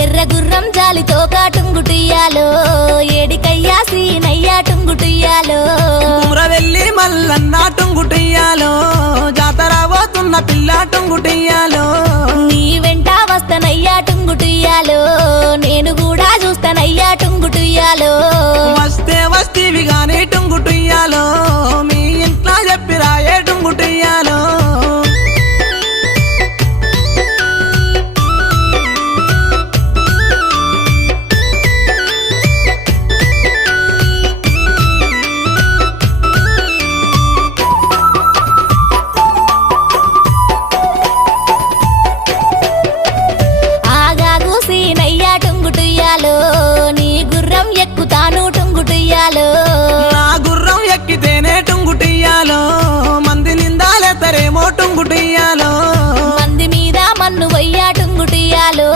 ఎర్ర గుర్రం జాలితో కాటుంగుటియాలో ఏడికయ్యా సీనయ్యా టుంగుటియాలో కుమ్రవెల్లి మల్లన్న టుంగుటియాలో జాతర పోతున్న పిల్ల టుంగుటియాలో నీ వెంట వస్తనయ్యా టుంగుటియాలో నేను కూడా చూస్తానయ్యా టుంగుటియాలో వస్తే వస్తీవి గాని టుంగుటియాలో మీ ఇంట్లో చెప్పిరాయే టుంగుటియాలో ఆగాగు సీనయ్యా టుంగుటియాలో నీ గుర్రం ఎక్కుతాను టుంగుటియాలో నా గుర్రం ఎక్కితేనే టుంగుటియాలో మంది నిందాలెత్తరేమో టుంగుటియాలో మంది మీద మన్ను వయ్యా టుంగుటియాలో